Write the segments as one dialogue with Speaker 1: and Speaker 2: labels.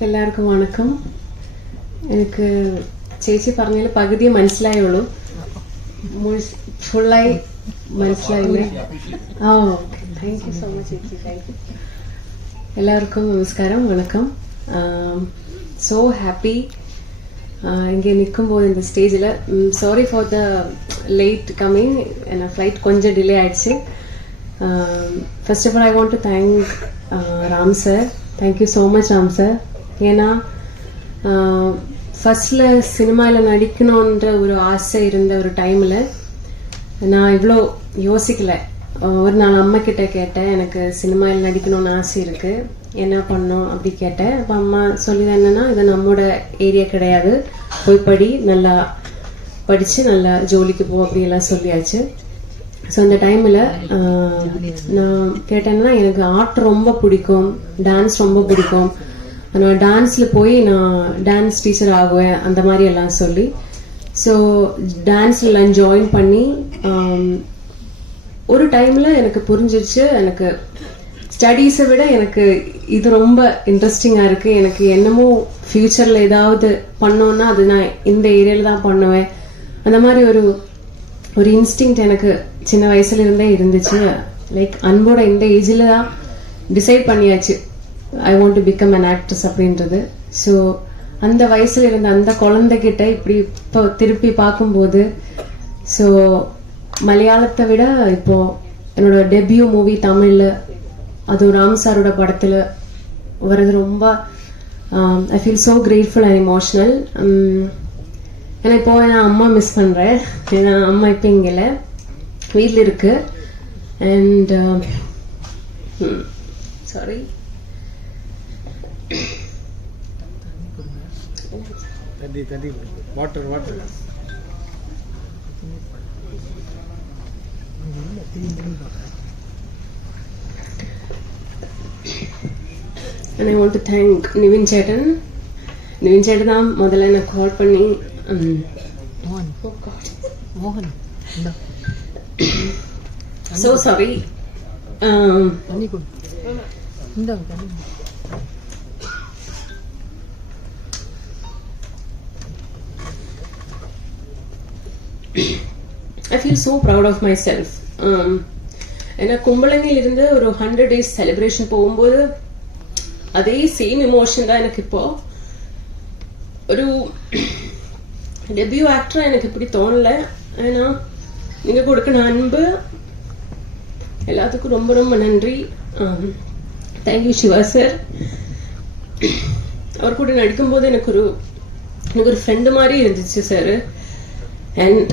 Speaker 1: എല്ലാവർക്കും വണക്കം എനിക്ക് ചേച്ചി പറഞ്ഞതിൽ പകുതിയെ മനസ്സിലായുള്ളൂ മുഴു- ഫുള്ളായി മനസ്സിലായില്ലേ ആ okay thank you so much ചേച്ചി താങ്ക് യു எல்லாருக்கும் நமஸ்காரம் வணக்கம் ஸோ ஹாப்பி இங்கே நிற்கும்போது இந்த ஸ்டேஜில் sorry for the late coming N flight கொஞ்சம் டிலே ஆயிடுச்சு first of all I want to thank Ram sir thank you so much Ram sir ஏன்னா ஃபஸ்ட்டில் சினிமாவில் நடிக்கணுன்ற ஒரு ஆசை இருந்த ஒரு டைமில் நான் இவ்வளோ யோசிக்கலை. ஒரு நாள் அம்மா கிட்ட கேட்டேன் எனக்கு சினிமாவில் நடிக்கணும்னு ஆசை இருக்குது என்ன பண்ணணும் அப்படி கேட்டேன். அப்போ அம்மா சொல்லிதான் என்னென்னா இது நம்மளோட ஏரியா கிடையாது. போய் படி நல்லா படித்து நல்லா ஜோலிக்கு போ அப்படியெல்லாம் சொல்லியாச்சு. ஸோ அந்த டைமில் நான் கேட்டேன்னா எனக்கு ஆர்ட் ரொம்ப பிடிக்கும். டான்ஸ் ரொம்ப பிடிக்கும். நான் டான்ஸில் போய் நான் டான்ஸ் டீச்சர் ஆகுவேன் அந்த மாதிரி எல்லாம் சொல்லி. ஸோ டான்ஸ்ல ஜாயின் பண்ணி um, ஒரு டைமில் எனக்கு புரிஞ்சிருச்சு எனக்கு ஸ்டடீஸை விட எனக்கு இது ரொம்ப இன்ட்ரெஸ்டிங்காக இருக்குது எனக்கு என்னமோ ஃப்யூச்சரில் ஏதாவது பண்ணோன்னா அது நான் இந்த ஏரியாவில் தான் பண்ணுவேன். அந்த மாதிரி ஒரு ஒரு இன்ஸ்டிங் எனக்கு சின்ன வயசுலேருந்தே இருந்துச்சு. லைக் அன்போட இந்த ஏஜில் தான் டிசைட் பண்ணியாச்சு. I want to become an actress அப்படின்றது. ஸோ அந்த வயசுல இருந்த அந்த குழந்தைகிட்ட இப்படி இப்போ திருப்பி பார்க்கும்போது ஸோ மலையாளத்தை விட இப்போ என்னோட டெபியூ மூவி தமிழில் அது ராம் சாரோட வர்றது ரொம்ப I feel so grateful and emotional ஏன்னா இப்போ நான் அம்மா மிஸ் பண்ணுறேன் ஏன்னா அம்மா இப்போ இங்கே இல்லை. வீட்டில் இருக்கு. அண்ட் சாரி um, hmm,
Speaker 2: தண்ணி தண்ணி water water
Speaker 1: and I want to thank Nivin Satan Nivin chettan தான் முதல்ல எனக்கு கால் பண்ணி um,
Speaker 3: மோகன்
Speaker 1: oh God.
Speaker 3: மோகன் இந்தா
Speaker 1: so sorry um,
Speaker 3: தண்ணி கொடு இந்த
Speaker 1: I feel so proud of myself ஏன்னா கும்பலங்கில் இருந்து ஒரு ஹண்ட்ரட் டேஸ் செலிப்ரேஷன் போகும்போது அதே சேம் இமோஷன் தான் எனக்கு இப்போ. ஒரு டெபியூ ஆக்டரா எனக்கு இப்படி தோணல. ஏன்னா நீங்கள் கொடுக்கிற அன்பு எல்லாத்துக்கும் ரொம்ப ரொம்ப நன்றி. தேங்க்யூ சிவா சார் அவர் கூட நடிக்கும்போது எனக்கு ஒரு எனக்கு ஒரு ஃப்ரெண்டு மாதிரி இருந்துச்சு சார் அண்ட்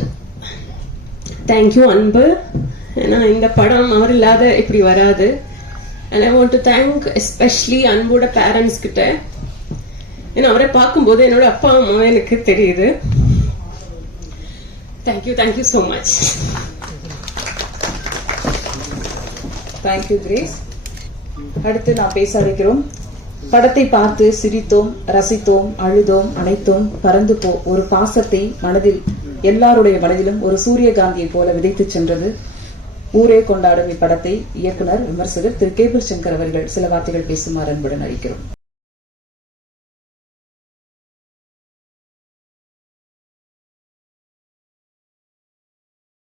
Speaker 1: தேங்க்யூ அன்பு. ஏன்னா இந்த படம் அவர் இல்லாத இப்படி வராது. And I want to thank especially அன்போட பேரண்ட்ஸ் கிட்ட. ஏன்னா அவரை பார்க்கும்போது என்னோட அப்பா அம்மா எனக்கு தெரியுது. Thank you thank you
Speaker 4: so much thank you Grace அடுத்து நான் பேச அழைக்கிறோம் படத்தை பார்த்து சிரித்தோம் ரசித்தோம் அழுதோம் அனைத்தோம் பறந்து போ ஒரு பாசத்தை மனதில் எல்லாருடைய மனதிலும் ஒரு சூரியகாந்தியை போல விதைத்துச் சென்றது. ஊரே கொண்டாடும் இப்படத்தை இயக்குனர் விமர்சகர் திரு. கேபிள் சங்கர் அவர்கள் சில வார்த்தைகள் பேசுமாறு அன்புடன் அறிக்கிறோம்